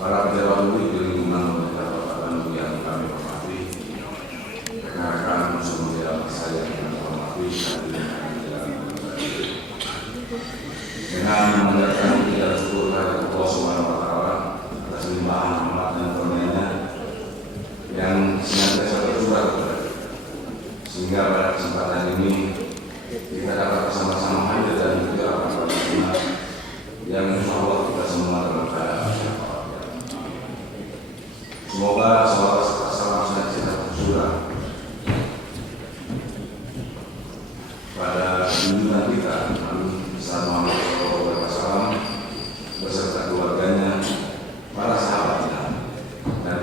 para pejabat publik di lingkungan pemerintah Kota Bandung yang kami hormati, rekan-rekan unsur media massa yang kami hormati, dengan mengucapkan puji dan syukur kepada Allah Subhanahu wa Ta'ala atas limpahan rahmat dan karunia-Nya yang senantiasa tercurah kepada kita, sehingga pada kesempatan ini kita dapat bersama-sama hadir dan juga akan bersama yang insya Allah kita semua dalam keadaan sehat. Semoga salam senantiasa tercurah pada junjungan kita Nabi Muhammad SAW beserta keluarganya, para sahabatnya, dan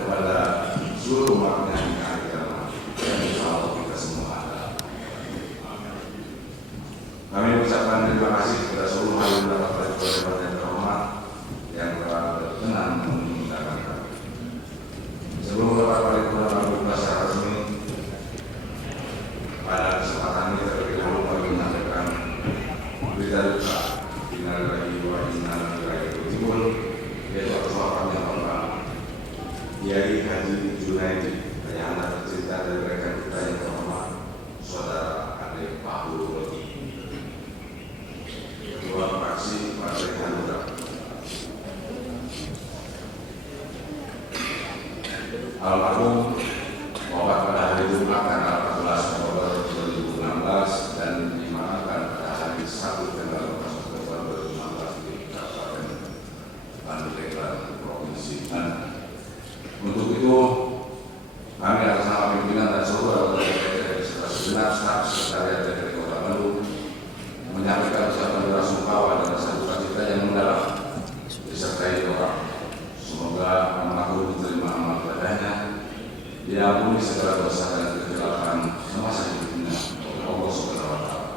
kepada seluruh umatnya yang akhirnya dan insya Allah kita semua ada. Kami mengucapkan terima kasih kepada seluruh hadirin rapat paripurna yang terhormat yang telah berkenan mengundang kami. Sebelum rapat paripurna kami buka secara resmi, pada kesempatan ini terlebih dahulu kami menyampaikan berita duka innalillahi wa inna ilaihi raji'un, yaitu atas wafatnya Bapak Kiai Haji Junaidi, ayahanda tercinta dari rekan kita yang terhormat, Saudara Ade Pahu Rodi, Ketua Fraksi Partai Hanura. Almarhum wafat pada hari Jumat tanggal 14 Oktober 2016 dan dimakamkan pada hari Sabtu tanggal 14 Oktober 2016 di Kabupaten Pandeglang, Provinsi Banten. Untuk itu, kami atas nama pimpinan dan seluruh anggota DPRD serta segenap staf sekretariat DPRD Kota Bandung menyampaikan ucapan bela sungkawa dan rasa duka cita yang mendalam disertai doa. Semoga almarhum diterima amal ibadahnya, diampuni segala dosa dan kekhilapan semasa hidupnya oleh Allah Subhanahu wa Ta'ala,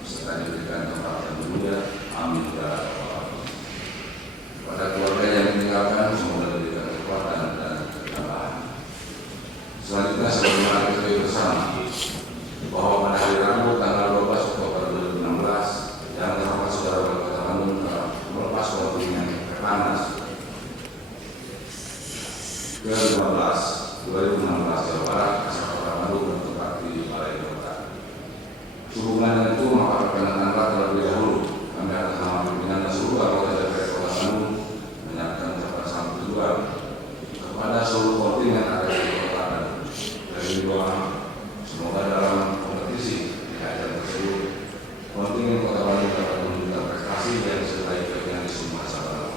serta diberikan tempat yang mulia. Amin ya rabbal alamin. Pada keluarga yang meninggalkan, semoga diberikan kekuatan dan ketabahan. Selanjutnya, sebagaimana kita bersama bahwa pada hari Rabu tanggal 12 Oktober 2016 yang terhormat Saudara Wali Kota Bandung telah melepas kontingen Kepananas ke-12 2016 Jawa Barat, asal Kota Bandung bertempat di Balai Kota. Sehubungan dengan itu, maka perkenan terlebih dahulu kami atas nama pimpinan dan seluruh anggota DPRD Kota Bandung menyampaikan ucapan selamat berjuang kepada seluruh kontingen yang ada di Kota Bandung. Dari doa, semoga dalam kompetisi di ajang tersebut kontingen Kota Bandung dapat menunjukkan prestasi yang sebaik-baiknya di semua cabang.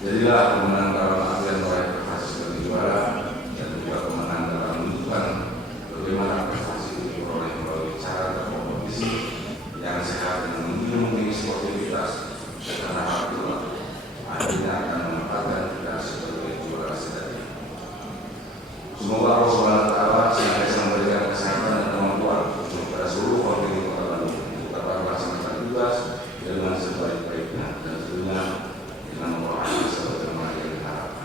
Jadilah pemenang dalam artian meraih prestasi sebagai juara dan juga pemenang dalam menunjukkan bagaimana prestasi itu diperoleh melalui cara berkompetisi yang sehat dan menunjukkan sportivitas, karena hal itulah akhirnya akan menempatkan kita sebagai juara sejati. Semoga Allah Subhanahu wa Ta'ala senantiasa memberikan kesehatan dan kemampuan untuk kepada seluruh kontingen Kota Bandung untuk dapat melaksanakan tugas dengan sebaik-baiknya dan tentunya dengan memperoleh sebagaimana yang diharapkan.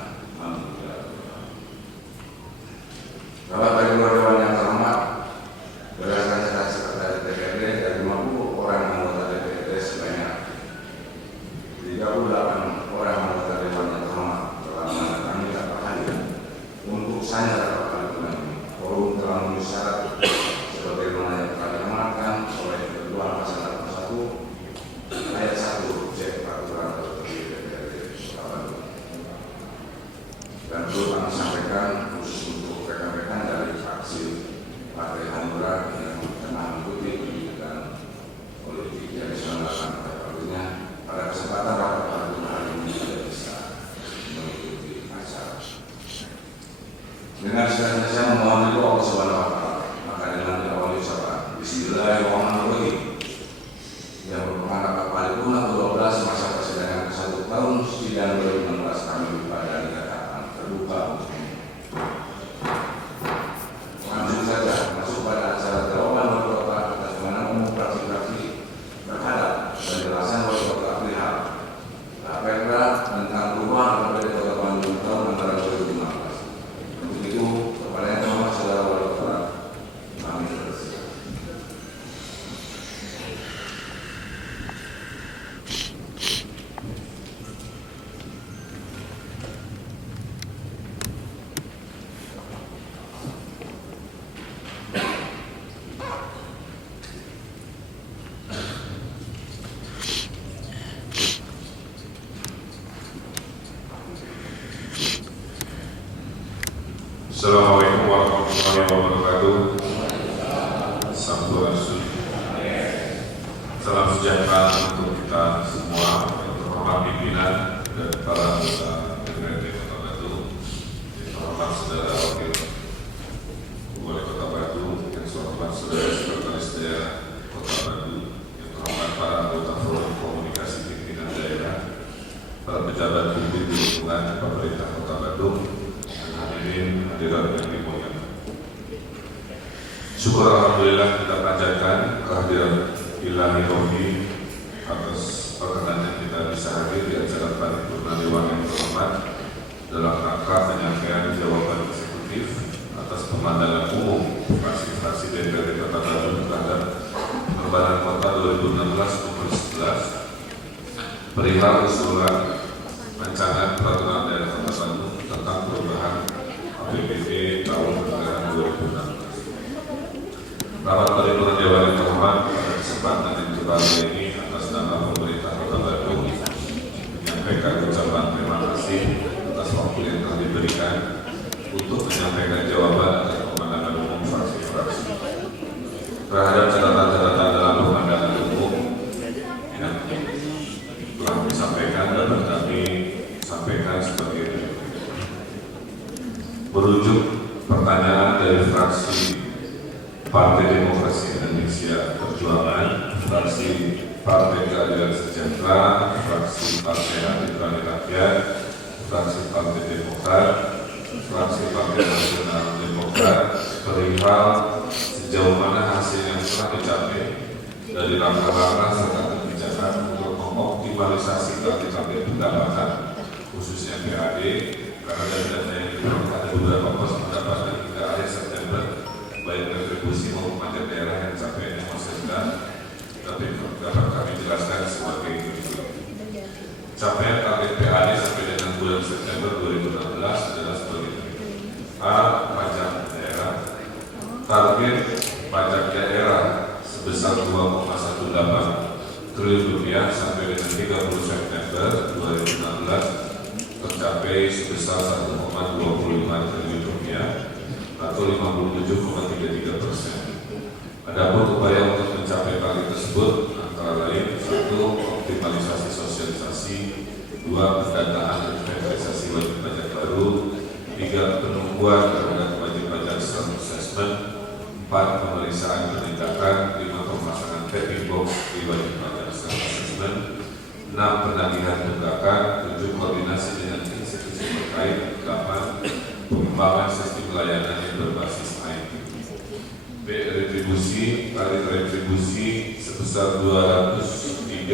Assalamualaikum warahmatullahi wabarakatuh. Sampurasun. Salam sejahtera untuk kita semua, yang terhormat pimpinan dan para anggota DPRD Kota Batu, yang terhormat saudara Wakil Wali Kota Batu, yang terhormat saudara Sekretaris Daerah Kota Batu, yang terhormat para anggota Forum Komunikasi Pimpinan Daerah, para pejabat publik di lingkungan pemerintah Kota Batu, dan hadirin hadirat yang dimuliakan. Syukur alhamdulillah kita panjatkan kehadiran Ilahi Robi atas perkenan kita bisa hadir di acara paripurna Dewan yang terhormat dalam rangka penyampaian jawaban eksekutif atas pemandangan umum fraksi-fraksi DPRD Kota Batu terhadap Perbanan Kota 2016 nomor 11 perihal usulan rancangan peraturan daerah Kota Batu tentang perubahan APBD tahun anggaran 2016. Rapat paripurna Dewan yang terhormat pada kesempatan yang berbahagia ini atas nama pemerintah Kota Batu menyampaikan ucapan terima kasih atas waktu yang telah diberikan untuk menyampaikan jawaban atas pemandangan umum fraksi-fraksi terhadap catatan-catatan dalam pemandangan umum yang telah disampaikan dapat kami sampaikan sebagai berikut. Merujuk pertanyaan dari fraksi Partai Demokrasi Indonesia Perjuangan, fraksi Partai Keadilan Sejahtera, fraksi Partai Hati Nurani Rakyat, fraksi Partai Demokrat, fraksi Partai Nasional Demokrat perihal sejauh mana hasil yang telah dicapai dari langkah-langkah serta kebijakan untuk mengoptimalisasi target pendapatan khususnya PAD, karena dari data yang diperoleh ada beberapa pos pendapatan hingga akhir September baik retribusi maupun pajak daerah yang capaiannya masih rendah, tapi dapat kami jelaskan sebagai berikut. Capaian target PAD sampai dengan bulan September 2016 adalah sebagai berikut. A. Pajak daerah. Target pajak daerah sebesar 2,18 triliun rupiah sampai dengan 30 September 2016 tercapai sebesar 1,25 triliun rupiah atau 57,33%. Adapun upaya untuk mencapai target tersebut antara lain: 1. Optimalisasi sosialisasi, 2. Pendataan dan inventarisasi wajib pajak baru, 3. Penumbuhan terhadap wajib pajak self assessment, 4. Pemeriksaan penindakan, 5. Pemasangan tapping box di wajib pajak self assessment, 6. Penagihan tunggakan, 7. Koordinasi dengan institusi terkait, 8. Pengembangan sistem layanan yang berbasis IT. B. Retribusi. Target retribusi sebesar 203,76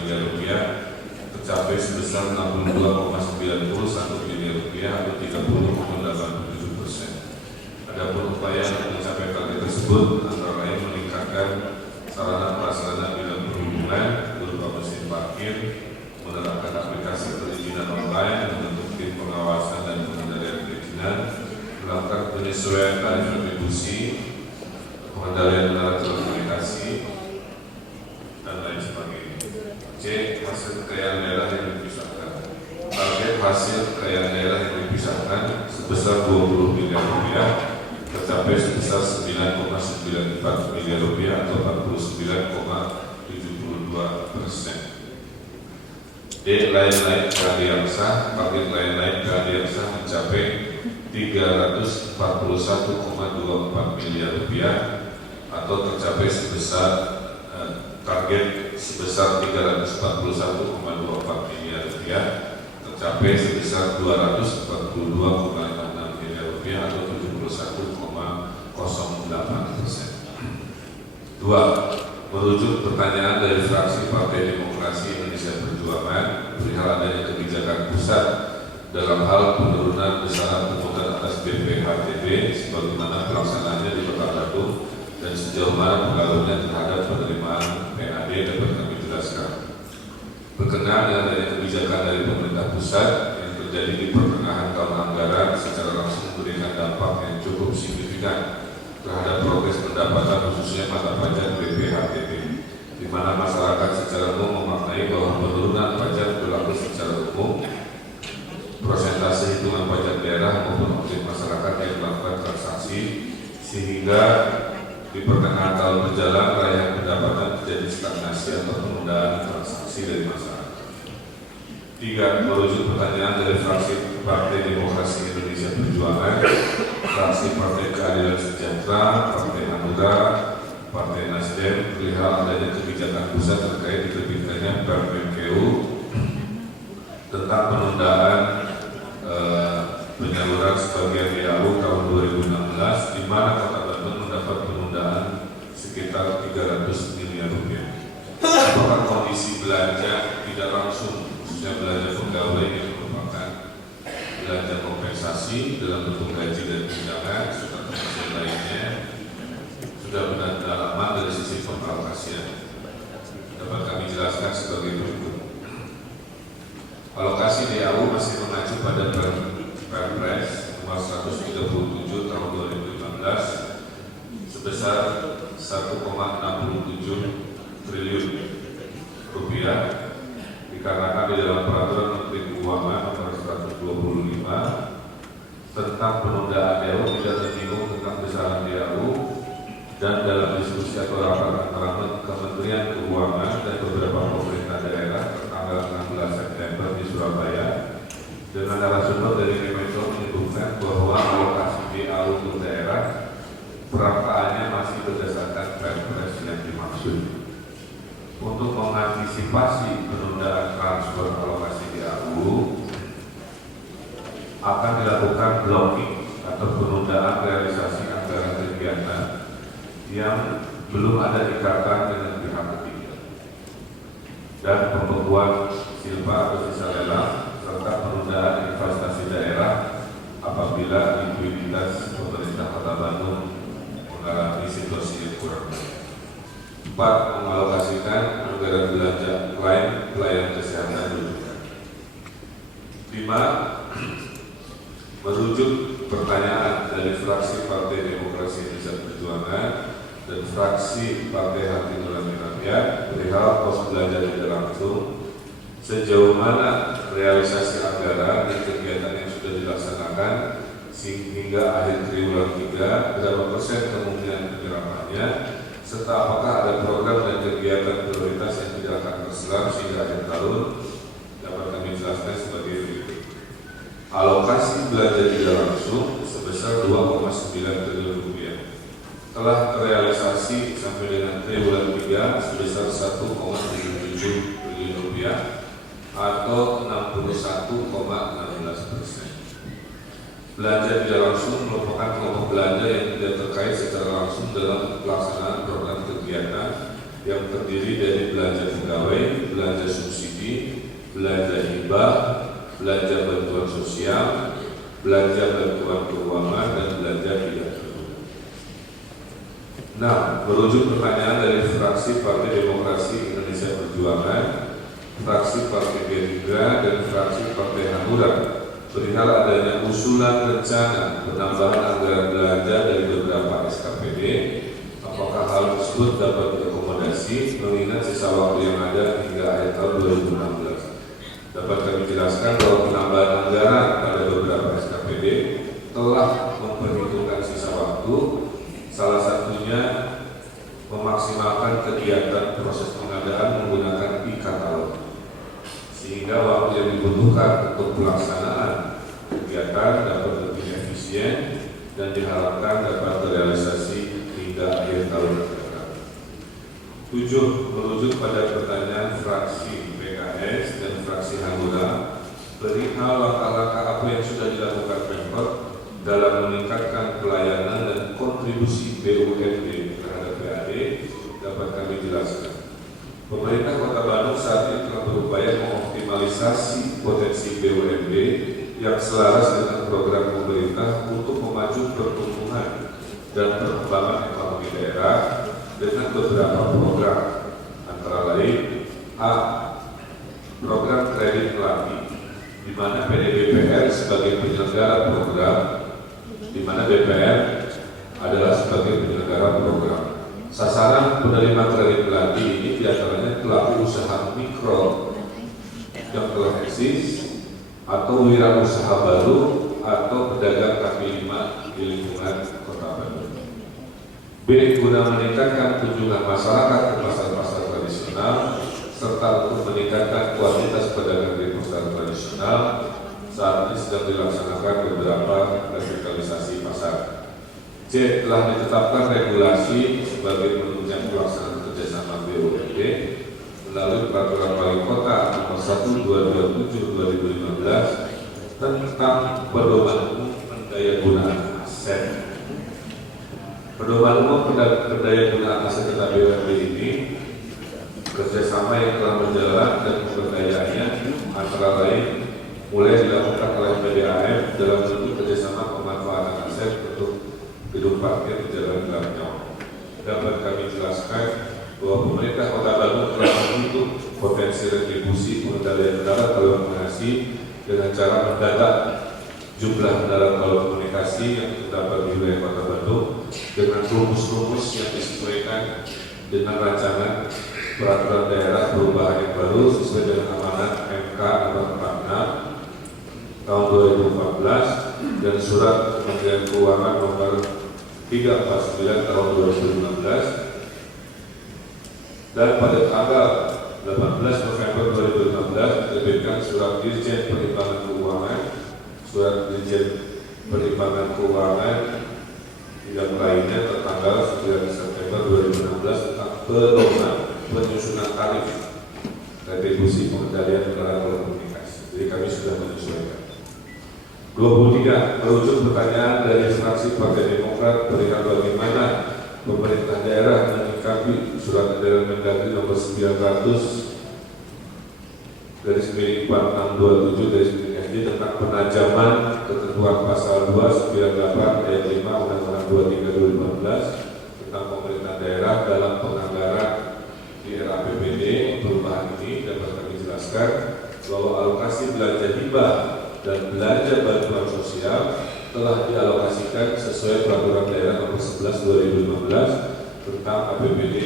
miliar rupiah tercapai sebesar 62,91 miliar rupiah atau 30,87%. Adapun upaya untuk mencapai target tersebut antara lain meningkatkan sarana prasarana bidang perhubungan berupa mesin parkir, menerapkan aplikasi perizinan online, membentuk tim pengawasan dan pengendalian perizinan, melakukan penyesuaian tarif retribusi, pengendalian alat telekomunikasi, dan lain sebagainya. C. Hasil kekayaan daerah yang dipisahkan. Target hasil kekayaan daerah yang dipisahkan sebesar 20 miliar rupiah tercapai sebesar 9,94 miliar rupiah atau 49,72%. D. Lain-lain PAD yang sah. Target lain-lain PAD yang sah mencapai 341,24 miliar rupiah atau tercapai sebesar target sebesar 341,24 miliar rupiah tercapai sebesar 242,56 miliar rupiah atau 71,08%. 2. Merujuk pertanyaan dari fraksi Partai Demokrasi Indonesia Perjuangan perihal adanya kebijakan pusat dalam hal penurunan besaran pungutan atas BPHTB sebagaimana pelaksanaannya di Kota Batu dan sejauh mana pengaruhnya terhadap penerimaan PAD dapat kami jelaskan. Berkenaan dengan adanya kebijakan dari pemerintah pusat yang terjadi di pertengahan tahun anggaran secara langsung memberikan dampak yang cukup signifikan terhadap progres pendapatan khususnya mata pajak BPHTB, di mana masyarakat secara umum memaknai bahwa penurunan pajak berlaku secara umum, prosentase hitungan pajak daerah maupun objek sehingga di pertengahan tahun berjalan raihan pendapatan terjadi stagnasi atau penundaan transaksi dari masyarakat. 3. Merujuk pertanyaan dari fraksi Partai Demokrasi Indonesia Perjuangan, fraksi Partai Keadilan Sejahtera, Partai Hanura, Partai Nasdem perihal adanya kebijakan pusat terkait diterbitkannya Permenkeu tentang penundaan penyaluran sebagian DAU tahun 2016, di mana Kota Bandung mendapat penundaan sekitar 300 miliar rupiah. Apakah kondisi belanja tidak langsung, khususnya belanja pegawai yang merupakan belanja kompensasi dalam bentuk gaji dan tunjangan serta termasuk lainnya sudah benar-benar lama dari sisi pengalokasian? Dapat kami jelaskan sebagai berikut. Alokasi DAU masih mengacu pada Perpres nomor 137 tahun 2015 sebesar 1,67 triliun rupiah, dikarenakan di dalam Peraturan Menteri Keuangan nomor 125 tentang penundaan DAU tidak tersinggung tentang besaran DAU, dan dalam diskusi atau rapat antara Kementerian Keuangan dan beberapa pemerintah daerah tanggal 16 September di Surabaya dengan narasumber dari Kementerian menyebutkan bahwa alokasi DAU untuk daerah perangkaannya masih berdasarkan Perpres yang dimaksud. Untuk mengantisipasi penundaan transfer alokasi DAU akan dilakukan blocking atau penundaan realisasi anggaran kegiatan yang belum ada ikatan dengan pihak ketiga, dan pembekuan silpa atau sisa lelang serta penundaan investasi daerah apabila likuiditas pemerintah Kota Bandung mengalami situasi yang kurang baik. 4. Mengalokasikan anggaran belanja lain pelayanan kesehatan rujukan. 5. Merujuk pertanyaan dari fraksi Partai Demokrasi Indonesia Perjuangan dan fraksi Partai Hati Nurani Rakyat perihal pos belanja tidak langsung, sejauh mana realisasi anggaran dan kegiatan yang sudah dilaksanakan sehingga akhir triwulan 3, berapa persen kemungkinan penyerapannya, serta apakah ada program dan kegiatan prioritas yang tidak akan terselam sehingga akhir tahun. Dapat kami jelaskan sebagai berikut. Alokasi belanja tidak langsung sebesar 2,9 triliun rupiah telah terrealisasi sampai dengan triwulan 3 sebesar 1,77 triliun rupiah atau 61,16%. Belanja tidak langsung merupakan kelompok belanja yang tidak terkait secara langsung dalam pelaksanaan program kegiatan yang terdiri dari belanja pegawai, belanja subsidi, belanja hibah, belanja bantuan sosial, belanja bantuan keuangan, dan belanja tidak terduga. 6. Merujuk pertanyaan dari fraksi Partai Demokrasi Indonesia Perjuangan, fraksi Partai Gerindra, dan fraksi Partai Hanura perihal adanya usulan rencana penambahan anggaran belanja dari beberapa SKPD. Apakah hal tersebut dapat diakomodasi mengingat sisa waktu yang ada hingga akhir tahun 2016? Dapat kami jelaskan bahwa penambahan anggaran pada beberapa SKPD telah memperhitungkan sisa waktu, salah satunya memaksimalkan kegiatan proses pengadaan menggunakan e-katalog, sehingga waktu yang dibutuhkan untuk pelaksanaan kegiatan dapat lebih efisien dan diharapkan dapat terrealisasi hingga akhir tahun mendatang. 7. Merujuk pada pertanyaan fraksi PKS dan fraksi Hanura perihal langkah-langkah apa yang sudah dilakukan Pemkot dalam meningkatkan pelayanan dan kontribusi BUMD terhadap PAD, dapat kami jelaskan. Pemerintah Kota Bandung saat ini telah berupaya mengoptimalisasi potensi BUMD yang selaras dengan program pemerintah untuk memacu pertumbuhan dan perkembangan ekonomi daerah dengan beberapa program, antara lain: A. Program kredit pelatih, di mana PDBPR sebagai penyelenggara program, di mana BPR adalah sebagai penyelenggara program. Sasaran penerima kredit pelatih ini diantaranya pelaku usaha mikro yang telah eksis atau wirausaha baru atau pedagang kaki lima di lingkungan Kota Bandung. B. Guna meningkatkan kunjungan masyarakat ke pasar-pasar tradisional serta untuk meningkatkan kualitas pedagang di pasar tradisional. Saat ini sedang dilaksanakan beberapa revitalisasi pasar. C. Telah ditetapkan regulasi sebagai penunjang pelaksanaan kerjasama BUMD melalui Peraturan Wali Kota Nomor 1/2007/2015 tentang pedoman umum pendayagunaan aset. Pedoman umum pendayagunaan aset data BUMD ini kerjasama yang telah berjalan dan pemberdayaannya antara lain mulai dilakukan oleh PDAM dalam bentuk kerjasama pemanfaatan aset untuk gedung parkir di Jalan Glamnyong. Dapat kami jelaskan bahwa pemerintah Kota Bandung telah membentuk potensi retribusi pengendalian darat telekomunikasi dengan cara mendadak jumlah kendaraan telekomunikasi yang terdapat di wilayah Kota Bandung dengan rumus-rumus yang disesuaikan dengan rancangan peraturan daerah perubahan yang baru sesuai dengan amanat MK Nomor 46 tahun 2014 dan surat Kementerian Keuangan Nomor 349 tahun 2015. Dan pada tanggal 18 November 2015 diterbitkan surat Dirjen Perimbangan Keuangan, surat Dirjen Perimbangan Keuangan yang lainnya tertanggal 9 September 2016 tentang pedoman penyusunan tarif retribusi pengendalian kendaraan telekomunikasi. Jadi kami sudah menyesuaikan. 23. Merujuk pertanyaan dari fraksi Partai Demokrat perihal bagaimana pemerintah daerah menyikapi surat edaran Mendagri nomor 900/4627/SD tentang penajaman ketentuan pasal 298 ayat 5 Undang-Undang 23/2015 tentang pemerintah daerah dalam penganggaran di RAPBD. Perubahan ini dapat kami jelaskan bahwa alokasi belanja hibah dan belanja bantuan sosial telah dialokasikan sesuai peraturan daerah nomor 11/2015 tentang APBD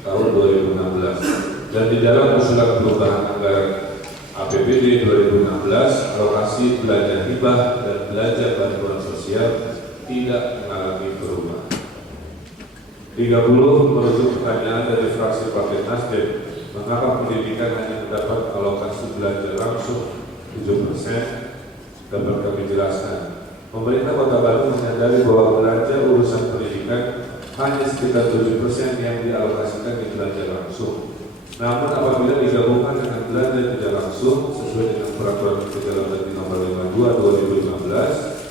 tahun 2016. Dan di dalam usulan perubahan anggaran APBD 2016, alokasi belanja hibah dan belanja bantuan sosial tidak mengalami perubahan. 30. Merujuk pertanyaan dari fraksi Partai Nasdem, mengapa pendidikan hanya mendapat alokasi belanja langsung 7%? Dapat kami jelaskan. Pemerintah Kota Bandung menyadari bahwa belanja urusan pendidikan hanya sekitar 7% yang dialokasikan di belanja langsung. Namun apabila digabungkan dengan belanja tidak langsung sesuai dengan Peraturan Menteri Dalam Negeri Nomor 52/2015,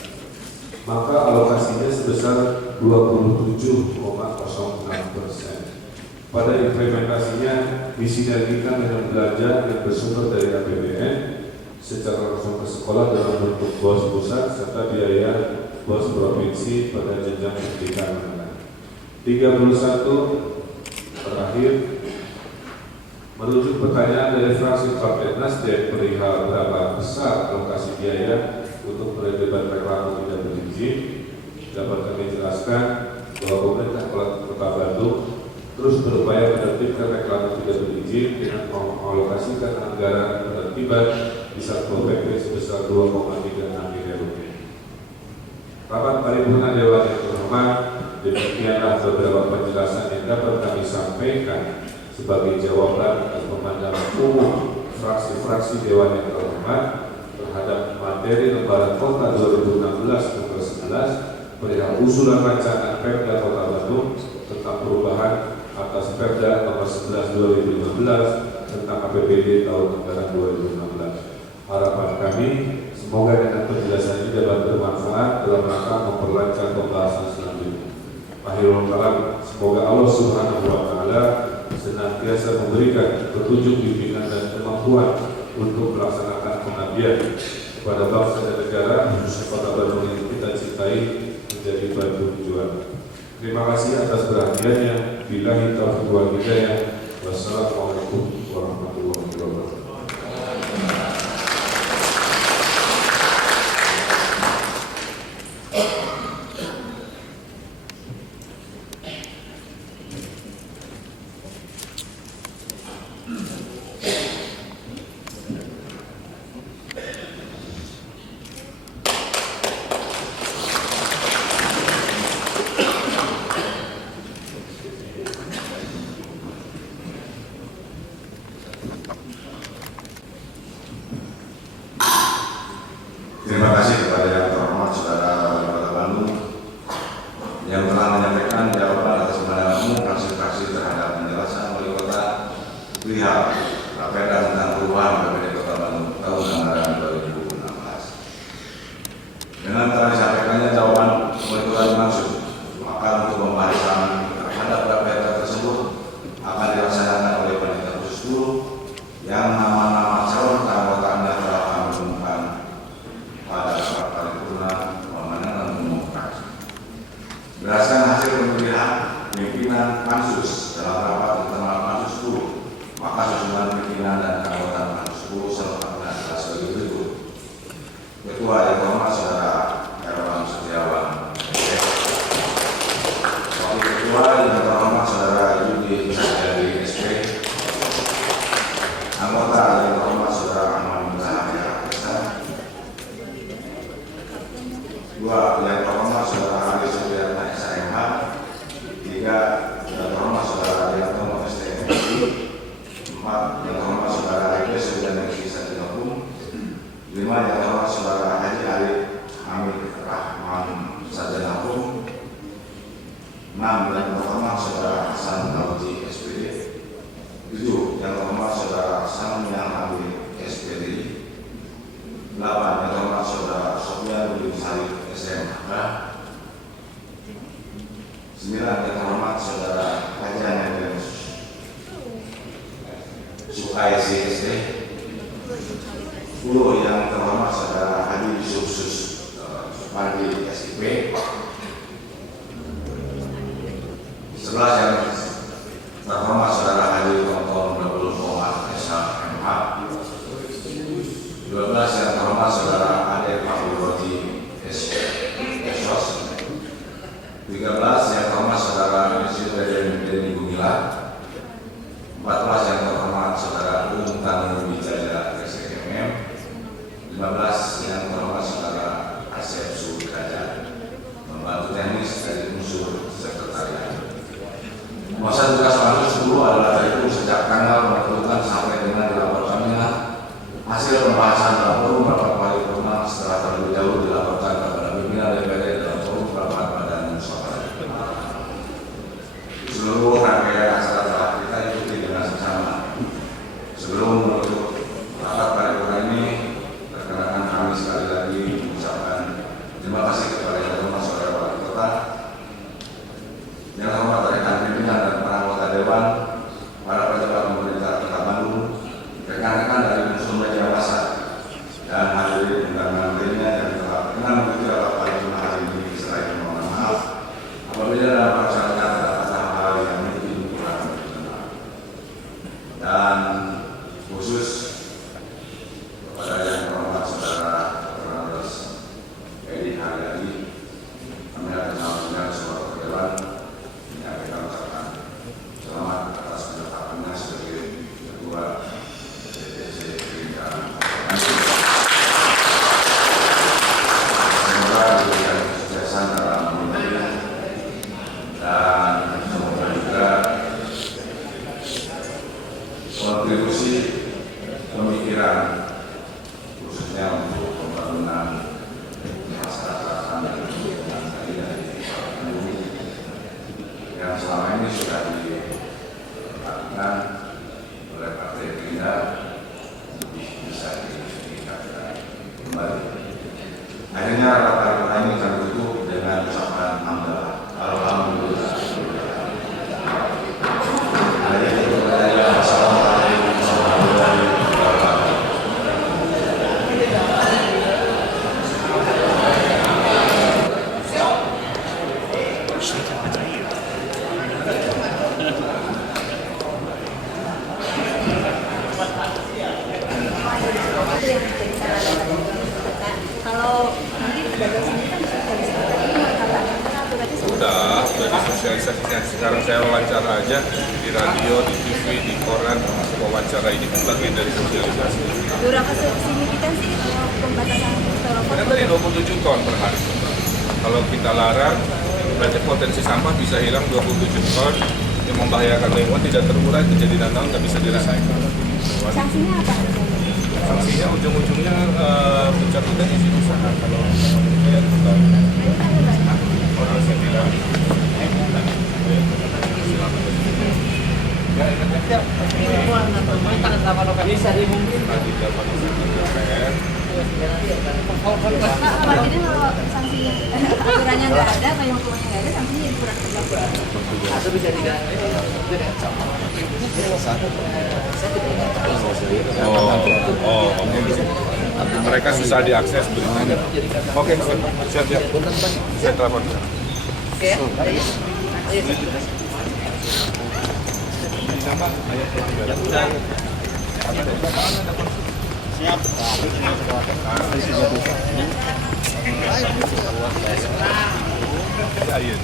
maka alokasinya sebesar 27,06%. Pada implementasinya disinergikan dengan belanja yang bersumber dari APBN secara langsung ke sekolah dalam bentuk BOS pusat serta biaya BOS provinsi pada jenjang pendidikan menengah. 31. Terakhir, merujuk pertanyaan dari fraksi Partai Nasdem perihal berapa besar alokasi biaya untuk penertiban reklame tidak berizin, dapat kami jelaskan bahwa pemerintah Kota Bandung terus berupaya menertibkan reklame tidak berizin dengan mengalokasikan anggaran penertiban di Satpol PP sebesar 2,36 miliar rupiah. Rapat paripurna Dewan yang terhormat, demikianlah beberapa penjelasan yang dapat kami sampaikan sebagai jawaban atas pemandangan umum fraksi-fraksi Dewan yang terhormat terhadap materi Lembaran Kota 2016 nomor 11 perihal usulan rancangan Perda Kota Bandung tentang perubahan atas Perda nomor 11/2015 tentang APBD tahun anggaran 2016. Harapan kami semoga dengan penjelasan ini dapat bermanfaat dalam rangka memperlancar pembahasan selanjutnya. Akhirul kalam, semoga Allah Subhanahu wa Ta'ala senantiasa memberikan petunjuk, bimbingan dan kemampuan untuk melaksanakan pengabdian kepada bangsa dan negara, khususnya Kota Bandung yang kita cintai menjadi batu tujuan. Terima kasih atas perhatiannya. Billahi taufiq wal hidayah. Wassalamualaikum warahmatullahi wabarakatuh. Terima kasih kepada yang terhormat Saudara Wali Kota Bandung yang telah menyampaikan jawaban atas pandangan umum fraksi-fraksi terhadap penjelasan Wali Kota perihal Raperda tentang perubahan BPD Kota Bandung tahun anggaran 2016. Dengan telah disampaikannya jawaban Wali Kota dimaksud, maka untuk pembahasan terhadap Raperda tersebut akan dilaksanakan oleh panitia khusus dulu yang nama-nama calon anggotanya telah kami umumkan pada rapat paripurna pemenangan umum fraksi. Berdasarkan hasil pemilihan pimpinan pansus dalam rapat internal pansus 10, maka susunan pimpinan dan anggota pansus 10 selanjutnya adalah sebagai berikut. Ketua yang terhormat Saudara Herman Setiawan, Wakil Ketua yang terhormat Saudara Yudi Satyadi SP, anggota yang terhormat Saudara Ahmad Muzahir Esa, dua yang terhormat Saudara Ali Supriyatna SMH, tiga yang terhormat Saudara Yanto STMI, empat yang terhormat Saudara Ibu Sudan Kisah Hukum, lima yang terhormat Saudara Haji Ali Hamid Rahman Sarjana Hukum, enam yang terhormat Saudara Hasan Alji SPD, tujuh yang terhormat Saudara Hasan yang Hamid SPD, 8 yang terhormat Saudara Sofyan Bin Salih SMK, 9 yang terhormat Saudara Kajian yang Sukai CSD, 10 yang terhormat Saudara Hadi Yusuf Supandi SIP, 11 yang terhormat Saudara Hadi Tonton Babul Muhammad SMH, 12 yang terhormat Saudara Ade Fakul Roti SOS, 13 yang terhormat Saudara Mesir Deni Gumilar, 14 yang terhormat Saudara Tanu Wijaya SMM, 15 yang terhormat Saudara Asep Sudrajat, membantu teknis dari unsur sekretariat. Masa tugas pansus 10 adalah terhitung sejak tanggal menentukan sampai dengan dilaporkannya hasil pembahasan dalam forum rapat paripurna setelah terlebih dahulu dilaporkan kepada pimpinan DPD dalam forum rapat badan musyawarah. Seluruh rangkaian acara telah kita ikuti dengan seksama. Sebelum menutup rapat paripurna ini, perkenalkan kami sekali lagi mengucapkan terima kasih kepada yang terhormat Saudara Wali Kota, yang terhormat rekan pimpinan dan para anggota dewan, para pejabat pemerintah Kota Bandung, rekan-rekan dari unsur media massa, dan hadirin undangan lainnya yang telah berkenan mengikuti rapat paripurna hari ini. Selain mohon maaf apabila dalam pelaksanaan terdapat hal yang mungkin kurang berkenan, dan khusus kepada yang terhormat Saudara Terus Edi Haryadi, kami akan menyampaikan sebuah perdewan menyampaikan ucapan selamat atas penetapannya sebagai ketua DPC Gerindra. Semoga diberikan kesuksesan dalam memilih dan semoga juga kontribusi pemikiran khususnya untuk pembangunan masyarakat dan lingkungan dari Bandung yang selama ini sudah dilakukan oleh Partai Gerindra bisa ditingkatkan kembali. Akhirnya rapat paripurna ini kami tutup dengan ucapan hamdalah. Alhamdulillah. Assalamualaikum warahmatullahi wabarakatuh. Kalau nanti pedagang sendiri kan sosialisasi berarti Udah disosialisasikan. Sekarang saya wawancara aja di radio, di TV, di koran, termasuk wawancara ini kan bagian dari sosialisasi. berapa signifikan sih pembatasan styrofoam? Karena tadi 27 ton per hari. Kalau kita larang, berarti potensi sampah bisa hilang 27 ton yang membahayakan lingkungan, tidak terurai, kejadian tahun nggak bisa direcycle. Sanksinya apa? Sanksinya ujung-ujungnya pencabutan izin usaha kalau dia bukan orang saya bilang. Bisa dimungkin. Tadi dapat DPR. Pak, jadi kalau sanksi aturannya nggak ada, kayak hukumannya nggak ada, sanksinya jadi kurang tegas. Atau bisa tidak Mereka susah diakses beritanya. Oke, siap. Saya telepon. siap.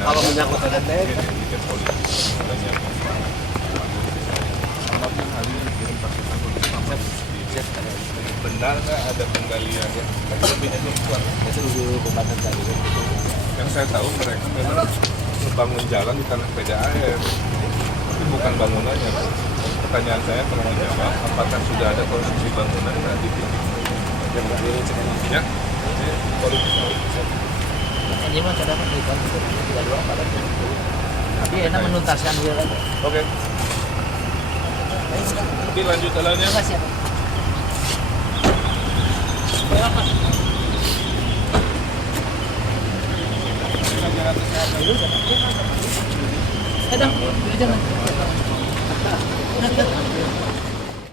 Kalau menyangkut KTP, benar nggak ada penggalian ya? Tapi lebihnya belum kuat. Yang saya tahu mereka memang membangun jalan di tanah PDAM, tapi bukan bangunannya. Pertanyaan saya perlu dijawab, apakah sudah ada konstruksi bangunan di titik? Ya, politik. ini mah cara menuntaskan tidak doang pada tapi enak menuntaskan wilayah. Oke. Jadi lanjut jalannya. Terima kasih. Kadang, jangan.